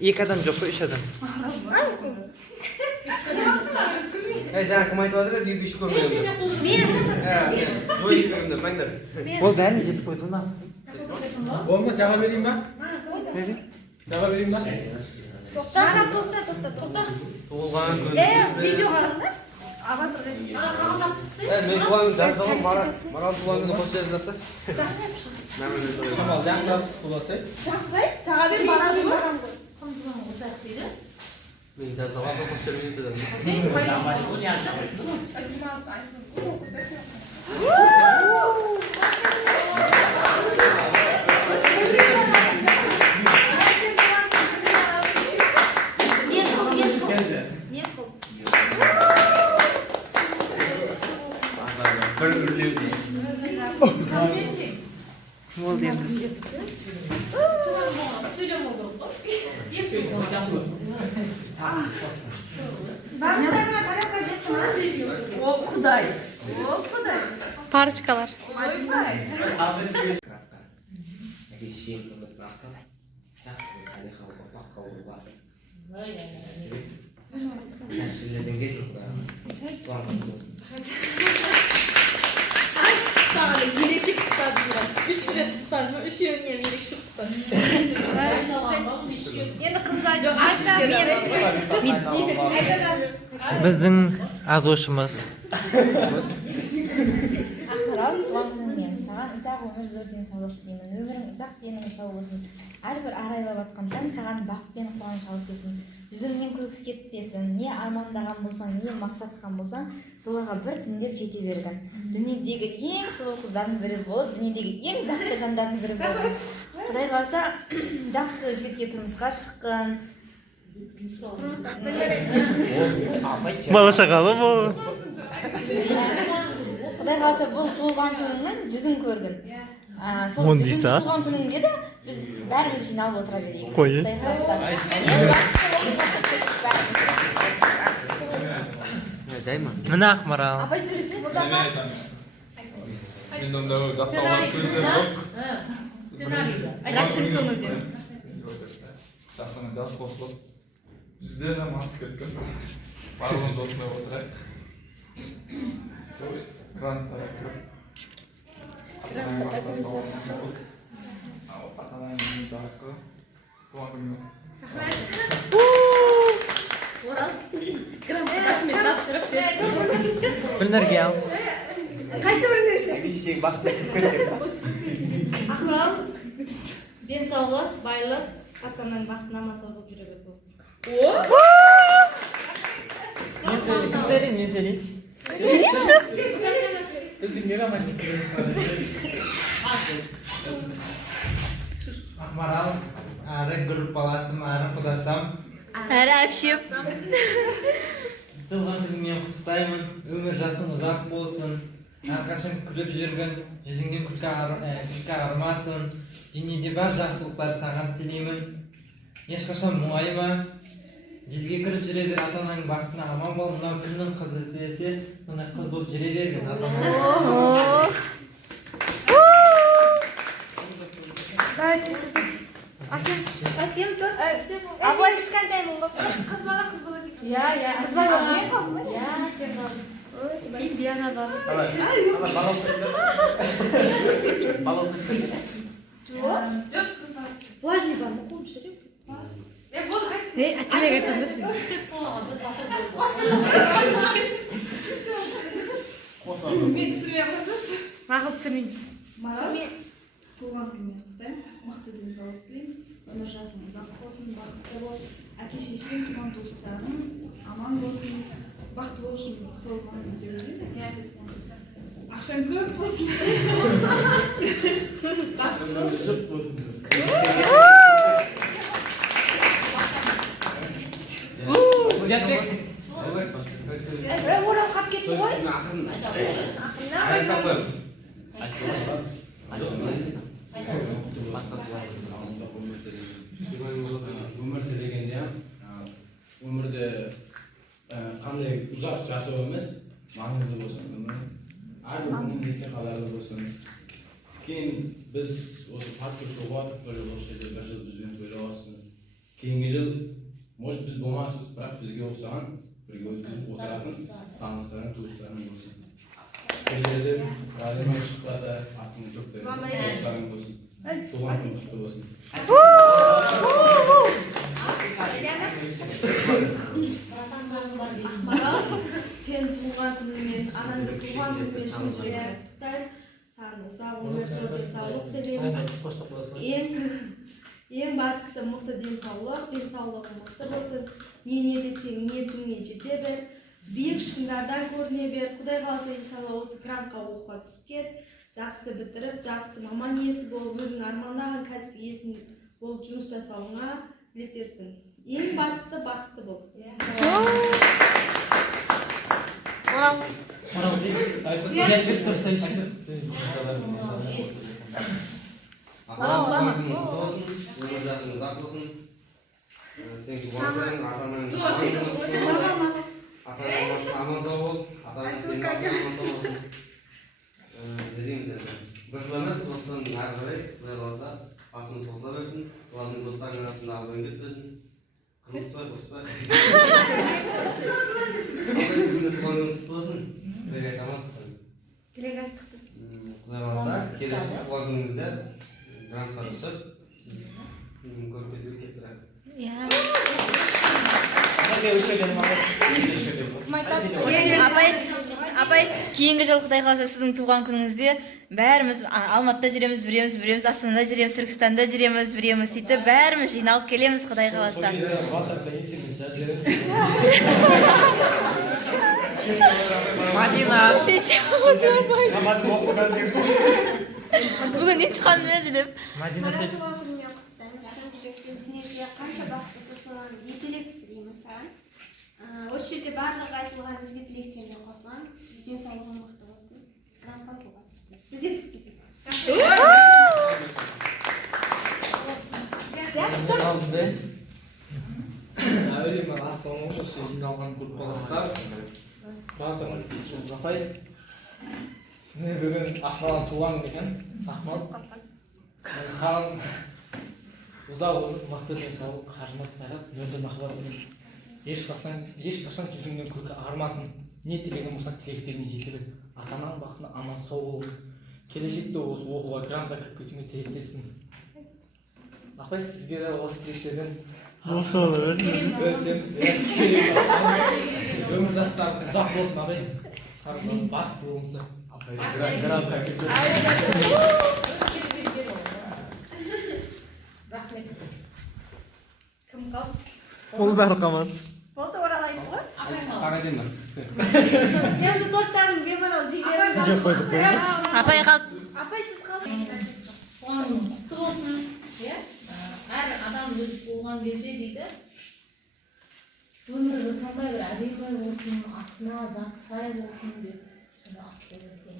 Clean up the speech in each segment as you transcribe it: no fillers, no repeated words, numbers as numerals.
2 adam yok, 3 adam. Жаңа кім айтып жатыр еді, үй бишік көрмей еді. Жойып жібергендер, маңдар. Ол бәріне жетіп қойды да. Болма, жаға берейін ба? Жаға берейін ба? Тоқта. Туылған күн. Видео қараңдар. Мен туған күн жаздағым Марал туған күні қос жаздық та. Шамал, жақындап құласай. Жақсай, жаға бер барады ма? Мен жаздағым қос жермен естедім. Bir ürlеуде. Ол дейміз. О, Құдай. Парочкалар. Ерекше құттады. 3 рет құттады ма? 3-еуіне ерекше құттады. Енді қыздар жоқ. Біздің азошымыз. Ақмарал, туған күніңмен саған ұзақ өмір зор денсаулық тілеймін. Өмірің ұзақ денің сау болсын. Әрбір арайлап атқан таң саған бақыт пен қуаныш алып келсін. Жүзіңнен күлкі кетпесін. Не армандаған болсаң, не мақсатқан болсаң, соларға бір тіндеп жете берген. Дүниедегі ең сұлу қыздардың бірі болып, дүниедегі ең бақытты жандардың бірі болған. Құдай қаласа, жақсы жігітке тұрмысқа шыққын. Бала шағалы бұл. Құдай қаласа бұл туылған күніңнің жүзін көргін. Сол жүзін туылған күніңде де біз бәріміз жиналып отыра берейік. Қойы. Құдай қаласа. Мына Ақмарал. Апай сөйлесе, Мен онда жасталған сөздер жоқ. Рашин көңілден. Жасына жас қосылып, жүздеріне мас кеткен. Барлығымыз осындай отырайық. Грант тарапы. Атаның жарқы. Туған күнмен. Орал. Грант рахмет тапсырып берді. Гүлнәрге ал. Қайсы бірінде іші? Бишек бақты. Ақмарал, денсаулық, байлық, ата-ананың бақытына масал болып жүре бер бұл. Мен сөйлейінші. Біздің не романтик. Ақмарал, әрі группалатым, әрі құдасам. Әрі әпшеп. Туған күніңмен құттықтаймын. Өмір жасың ұзақ болсын. Әрқашан күліп жүргін, жүзіңнен күлкі армасын. Дүниеде бар жақсылықтар саған тілеймін. Ешқашан мұңайма. Жүзге кіріп жүре бер, ата-ананың бақытына аман бол. Мынау күннің қызы іздесе, сондай қыз болып жүре бергін. Асем тұр. Абылай кішкентаймын ғой. Қыз бала дейді. Иә. Қыз бала. Мен қалдым. Иә, сен қалдың. Диана бар. Балау Жоқ. Влажный бар ма? Қолым шіреп. Бол, айт. Әкелек айтыңдаршы. Мен түсіре қойсашы. Мақыл түсірмейміз. Марал, туған күнмен құттықтаймын. Мықты денсаулық тілеймін. Өмір жасың ұзақ болсын, бақытты бол. Әке шешең, туған туыстарың аман болсын. Бақытты болу үшін сол маңызды деп ойлаймын. Ақшаң көп болсын. Орал қап кетті ғой. Өмір тілегенде өмірде қандай ұзақ жасау емес, маңызды болсын. Әрбір күнің есте қаларлық болсын. Кейін біз осы паркте соғып атып, осы жерде бір жыл бізбен тойлап алсын. Кейінгі жыл, может біз болмаспыз, бірақ бізге ұқсаған, бірге өткізіп отыратын таныстарың, туыстарың болсын. Бір жерде радиодан шықпаса, артыңды төктерің, достарың болсын. Туған күн құтты болсын. Ақмарал, сен туған күніңмен, анаңды туған күніңмен шын жүректен құттықтаймын. Саған ұзақ өмір сүріп денсаулық тілеймін. Ең бастысы мықты денсаулығың мықты болсын. Не десең ниетіңе жете бер. Биік шыңдардан көріне бер. Құдай қаласа иншалла осы грантқа оқуға түсіп кет. Жақсы бітіріп, жақсы маман иесі болып, өзің армандаған кәсіп иесін болып жұмыс жасауыңа тілектеспін. Ең бастысы бақытты бол. Өмір жасың ұзақ болсын. Сен туған күнің, ата-анаң аман сау бол, ата-анаң сенің аман сау болсын. Не дейміз енді? Бір жыл емес, осыдан әрі қарай, Құдай қаласа, басымыз қосыла берсін, олардың достарының артындағы бірін кетпесін. Қырылыспай, қоспай. Сіздің де туған күніңіз құтты болсын. Тілек айтамын. Тілек айттық біз. Құдай қаласа, келесі туған күніңізде грантқа түсіп, көріп кетуге кеп тұрайық. Апай, кейінгі жыл Құдай қаласа сіздің туған күніңізде бәріміз Алматыда жүреміз, біреуміз Астанада жүреміз, Түркістанда жүреміз, біреуміз сөйтіп бәріміз жиналып келеміз Құдай қаласа. Мадина. Бүгін емтиханмен жүріп. Мадина сен. Туған күніңмен құттықтаймын. Шын жүректен дүниеде қанша бақытты сосын еселеп тілеймін саған. Осы жерде барлығы айтылған ізгі тілектермен қосылған. Денсаулығың мықты болсын. Грантқа оқуға түсіп. Бізге түсіп кетейік. Әуелі мен Астананың осы жиналған группаластар, братымыз Запай. Міне бүгін Ақмарал туған күн екен. Ақмарал, саған ұзақ өмір, мықты денсаулық, қажымас тағат, мөлдір махаббат өмір. Ешқашан жүзіңнен күлкі ағармасын. Не тілеген болса тілектеріне жете бер. Ата-ананың бақытына аман сау бол. Келешекте осы оқуға грантқа кіріп кетуіңе тілектеспін. Апай, сізге де осы тілектерден өмір жастарыңыз ұзақ болсын, апай. Бақытты болыңыздар. Грантқа кіріп Кім қалды? Ол бәрі қамат. Болды оралайын ғой? Қағайден ба? Енді торттарын бемарал жей беріңіз. Жеп қойдық қой. Апай қалды. Апай сіз қалды. Туған күн құтты болсын. Әр адам өз болған кезде дейді, өмірі сондай бір әдемі болсын, атына зат сай болсын деп жаңа ат қойып екен.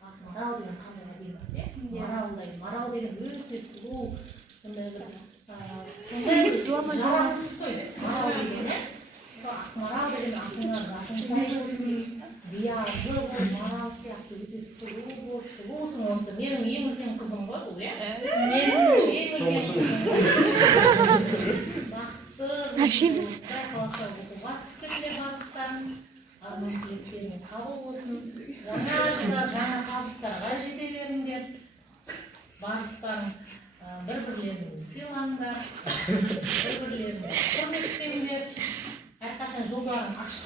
Ақмарал деген қандай әдемі ат, марал деген өте сұлу, сондай бір жаратылыс қой деп. Марал деген, Ақмарал деген атына затың сай болсын, биязы бол, марал сияқты өте сұлу болсын, онысы менің ең үлкен қызым ғой бұл, иә? Әпшеміз. Қаласа оқуға түскенде барлықтарын арман тілектеріне қабыл болсын. Жаңа табыстарға жете беріңдер. Барлықтарын бір-бірлеріңді сыйлаңдар. Бір-бірлеріңді құрметтеңдер. Әрқашан жолдарың ашық